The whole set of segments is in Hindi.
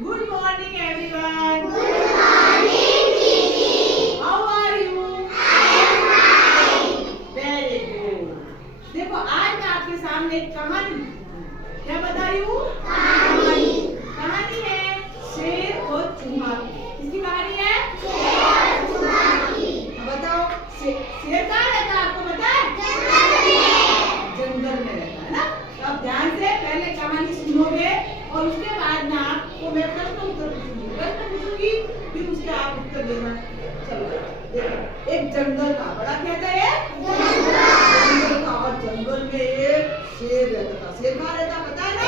Good morning, everyone. Good morning, Didi. How are you? I am fine. Very good. देखो आज मैं आपके सामने एक कहानी क्या बता रही हूँ? कहानी है शेर और चूहा की। किसकी कहानी है? शेर और चूहा की। बताओ शेर कहाँ रहता है आपको पता है? जंगल में रहता है ना। तो आप ध्यान से पहले कहानी सुनोगे और उसके बाद ना आपको मैं प्रश्न उत्तर पूछूंगी फिर उसके आप उत्तर देना। चलो देखो एक जंगल का बड़ा कहता है जंगल का और जंगल में एक शेर रहता था। शेर कहाँ रहता पता है ना?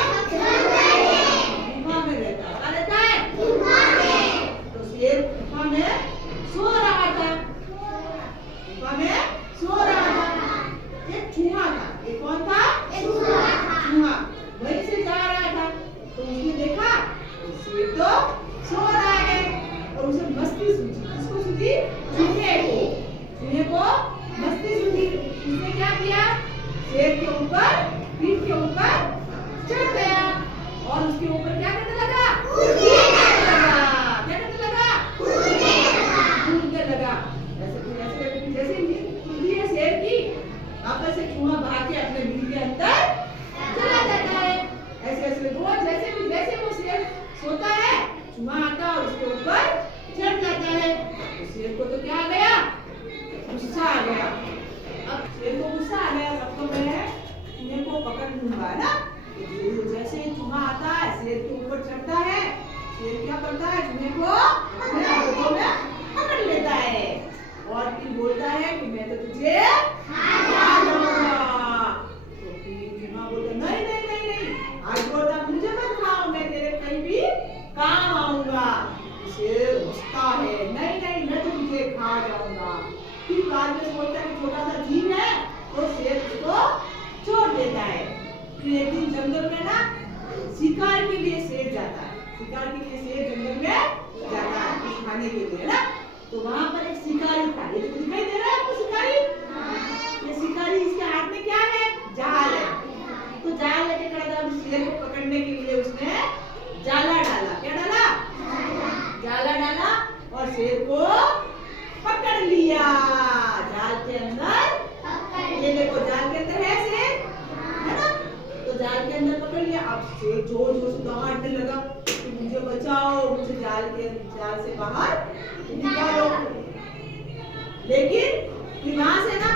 गुफा में रहता है। कहाँ रहता है? तो शेर गुफा में सो रहा था। गुफा में सो रहा था। एक चूहा था। एक कौन था? चूहा वहीं से जा रहा था। तो उसने देखा शेर तो सो रहा है और उसे मस्ती सूझी। किसको सूझी? चूहे को मस्ती सूझी। उसने क्या किया? शेर के ऊपर पीठ के ऊपर चढ़ गया और उसके ऊपर क्या करने लगा? क्या करने लगा? कूदने लगा। जैसे कूदी है शेर की वापस से चूहा भाग के अपने बिल के अंदर चला जाता है। ऐसे रोज जैसे वो शेर सोता है चूहा आता और उसके ऊपर चढ़ जाता है। तो शेर को तो क्या आ गया? गुस्सा आ गया। अब शेर को गुस्सा आ गया तब तो मैं चूहे को पकड़ लूंगा ना। जैसे चूहा आता है शेर के ऊपर चढ़ता है शेर क्या करता है? चूहे को अपने हाथों में पकड़ लेता है और फिर बोलता है कि मैं तो तुझे खा जाऊंगा। तो फिर चूहा बोलता नहीं आज बोलता मुझे मत खाओ मैं तेरे कहीं भी काम आऊंगा। शेर गुस्सा है नहीं मैं तो तुझे खा जाऊंगा। फिर बाद में सोचता है छोटा सा जीव है तो शेर को छोड़ देता है। फिर एक दिन जंगल में ना शिकार के लिए शेर जाता है। शिकार के लिए शेर जंगल में जाता है कुछ खाने के लिए ना। तो वहां पर एक शिकारी था। ये तो दिखाई दे रहा है आपको शिकारी? ये शिकारी इसके हाथ में क्या है? जाल है। तो जाल लेके खड़ा था। शेर को पकड़ने के लिए उसने जाला डाला। क्या डाला? जाला डाला और शेर को पकड़ लिया जाल के अंदर। ये देखो जाल के अंदर है शेर है ना। तो जाल के अंदर पकड़ लिया। अब शेर जोर जोर से दौड़ने लगा कि मुझे बचाओ मुझे जाल से बाहर निकालो। लेकिन फिर वहां से ना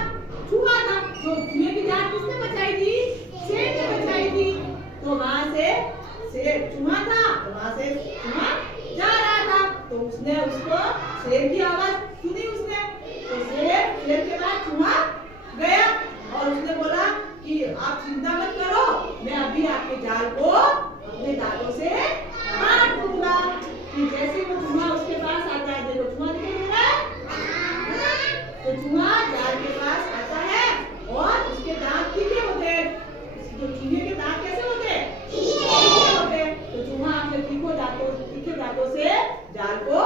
चूहा था। जो चूहे की जान किसने बचाई थी? शेर ने बचाई थी। तो वहां से शेर चूहा था तो वहां से चूहा जा रहा था। तो उसने उसको शेर की आवाज सुनी उसने। तो शेर के बाद चूहा गया और उसने बोला कि आप चिंता मत करो मैं अभी आपके जाल को अपने दांतों से काट दूंगा। कि जैसे वो चूहा उसके पास आता है देखो चूहा दिखाई दे रहा है। तो चूहा जाल के पास आता है और उसके दांत तीखे होते हैं। तो चूहे के दांत कैसे होते हैं? तीखे होते हैं। तो चूहा अपने तीखे दांतों से जाल को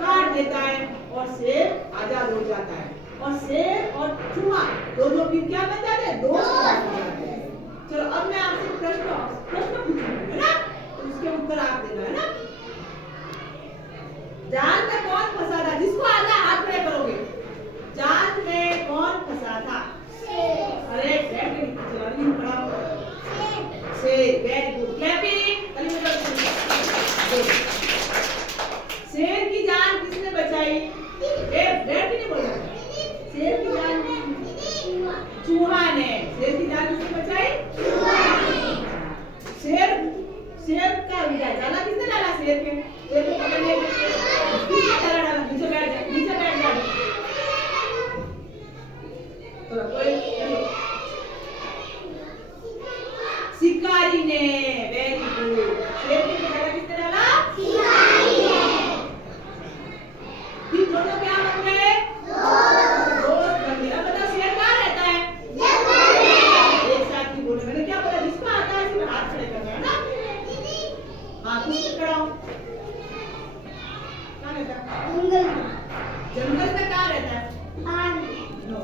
काट देता है और शेर आजाद हो जाता है। और शेर और चूहा दोनों फिर क्या बन जाते हैं? दोस्त बन जाते हैं। चलो अब मैं आपसे प्रश्न पूछूंगी है ना। तो उसके उत्तर आप देना है ना। जाल में कौन फंसा था? जिसको आधा हाथ में करोगे। जाल में कौन फंसा था? अरे शेर। Very good clapping. शेर की जान किसने बचाई? नहीं बोला। शेर की जान चूहा ने। शेर की जान किसने बचाई? शेर का जाला किसने डाला? शेर को पकड़ने किसने डाला? नीचे बैठ जा। शिकारी ने। Very good. शेर की जाला किसने डाला? शिकारी ने। फिर दोनों क्या बन गए? दोस्त बन गए। अब बताओ शेर कहाँ रहता है? जंगल में। एक साथ ही बोलो। मैंने क्या बोला? जिसको आता है सिर्फ हाथ खड़े करना है ना। हाँ कुछ खड़ा हो। कहाँ रहता है? जंगल में कहाँ रहता है? नो